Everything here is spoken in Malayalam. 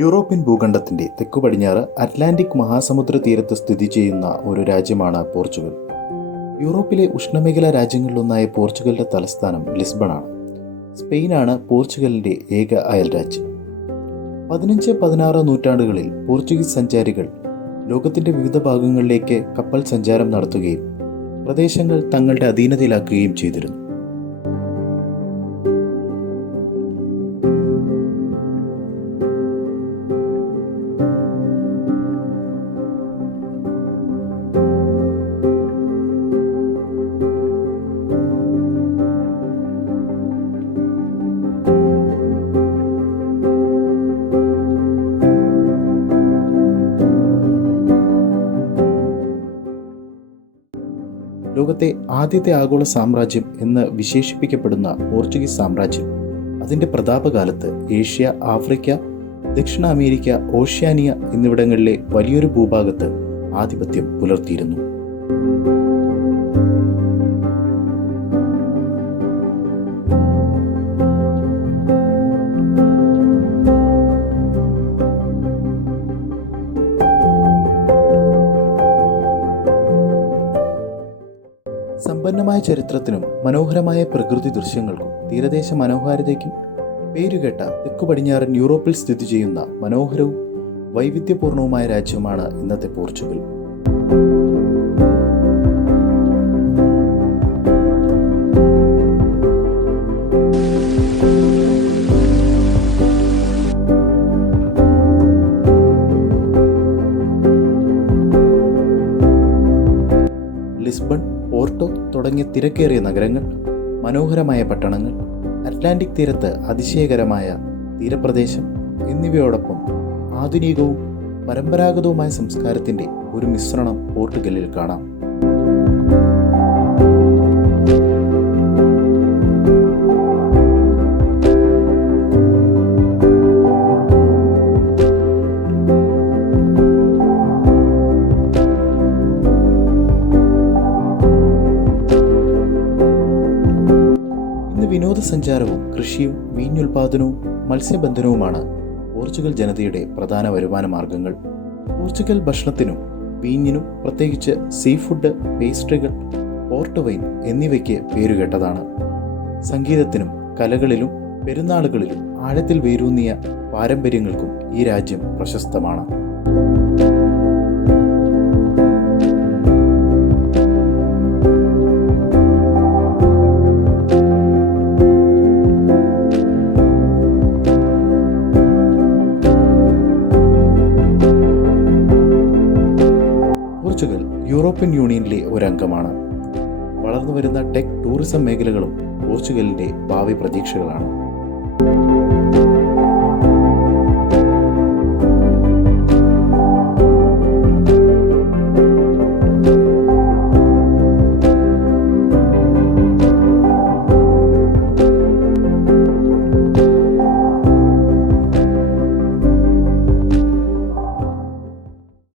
യൂറോപ്യൻ ഭൂഖണ്ഡത്തിന്റെ തെക്കുപടിഞ്ഞാറ് അറ്റ്ലാന്റിക് മഹാസമുദ്ര തീരത്ത് സ്ഥിതി ചെയ്യുന്ന ഒരു രാജ്യമാണ് പോർച്ചുഗൽ. യൂറോപ്പിലെ ഉഷ്ണമേഖലാ രാജ്യങ്ങളിലൊന്നായ പോർച്ചുഗലിന്റെ തലസ്ഥാനം ലിസ്ബണാണ്. സ്പെയിനാണ് പോർച്ചുഗലിന്റെ ഏക അയൽരാജ്യം. 15-16 നൂറ്റാണ്ടുകളിൽ പോർച്ചുഗീസ് സഞ്ചാരികൾ ലോകത്തിന്റെ വിവിധ ഭാഗങ്ങളിലേക്ക് കപ്പൽ സഞ്ചാരം നടത്തുകയും പ്രദേശങ്ങൾ തങ്ങളുടെ അധീനതയിലാക്കുകയും ചെയ്തിരുന്നു. ലോകത്തെ ആദ്യത്തെ ആഗോള സാമ്രാജ്യം എന്ന് വിശേഷിപ്പിക്കപ്പെടുന്ന പോർച്ചുഗീസ് സാമ്രാജ്യം അതിൻ്റെ പ്രതാപകാലത്ത് ഏഷ്യ, ആഫ്രിക്ക, ദക്ഷിണ അമേരിക്ക, ഓഷ്യാനിയ എന്നിവിടങ്ങളിലെ വലിയൊരു ഭൂഭാഗത്ത് ആധിപത്യം പുലർത്തിയിരുന്നു. സമ്പന്നമായ ചരിത്രത്തിനും മനോഹരമായ പ്രകൃതി ദൃശ്യങ്ങൾക്കും തീരദേശ മനോഹാരിതയ്ക്കും പേരുകേട്ട തെക്കുപടിഞ്ഞാറൻ യൂറോപ്പിൽ സ്ഥിതി ചെയ്യുന്ന മനോഹരവും വൈവിധ്യപൂർണവുമായ രാജ്യമാണ് ഇന്നത്തെ പോർച്ചുഗൽ. ലിസ്ബൺ, പോർട്ടോ തുടങ്ങിയ തിരക്കേറിയ നഗരങ്ങൾ, മനോഹരമായ പട്ടണങ്ങൾ, അറ്റ്ലാന്റിക് തീരത്ത് അതിശയകരമായ തീരപ്രദേശം എന്നിവയോടൊപ്പം ആധുനികവും പരമ്പരാഗതവുമായ സംസ്കാരത്തിൻ്റെ ഒരു മിശ്രണം പോർട്ടുഗലിൽ കാണാം. വിനോദസഞ്ചാരവും കൃഷിയും വീഞ്ഞുൽപാദനവും മത്സ്യബന്ധനവുമാണ് പോർച്ചുഗൽ ജനതയുടെ പ്രധാന വരുമാന മാർഗങ്ങൾ. പോർച്ചുഗൽ ഭക്ഷണത്തിനും വീഞ്ഞിനും, പ്രത്യേകിച്ച് സീ ഫുഡ്, പേസ്ട്രികൾ, പോർട്ട് വൈൻ എന്നിവയ്ക്ക് പേരുകേട്ടതാണ്. സംഗീതത്തിനും കലകളിലും പെരുന്നാളുകളിലും ആഴത്തിൽ വേരൂന്നിയ പാരമ്പര്യങ്ങൾക്കും ഈ രാജ്യം പ്രശസ്തമാണ്. പോർച്ചുഗൽ യൂറോപ്യൻ യൂണിയനിലെ ഒരംഗമാണ്. വളർന്നുവരുന്ന ടെക്, ടൂറിസം മേഖലകളും പോർച്ചുഗലിന്റെ ഭാവി പ്രതീക്ഷകളാണ്.